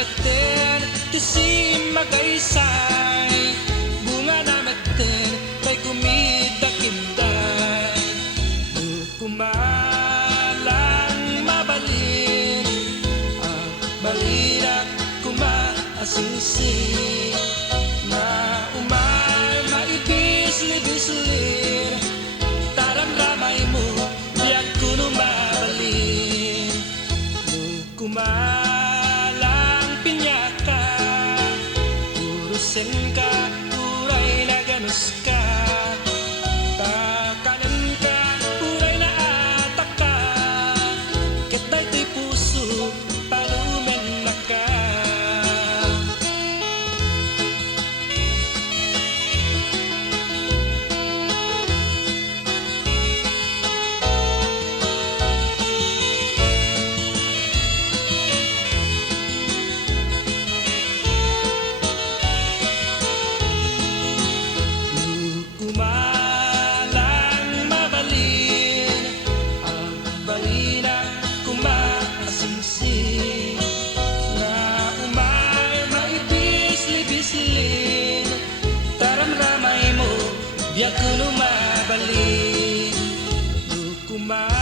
meten ti si magaysay bunga na meten kay kumida-kinday kumalang mabalin ang balira kumaasingsi na umay maibisli-bislir taramramay mo biyak kuno mabalin kumalang pinyaka urusin ka uray na ganus ka takanan ka uray na atak ka kitay to'y puso palumen na ka kumalang mabalin ang balina kumaasingsi na umay maibisli-bislin taramramay mo biyak kuno mabalin kumalang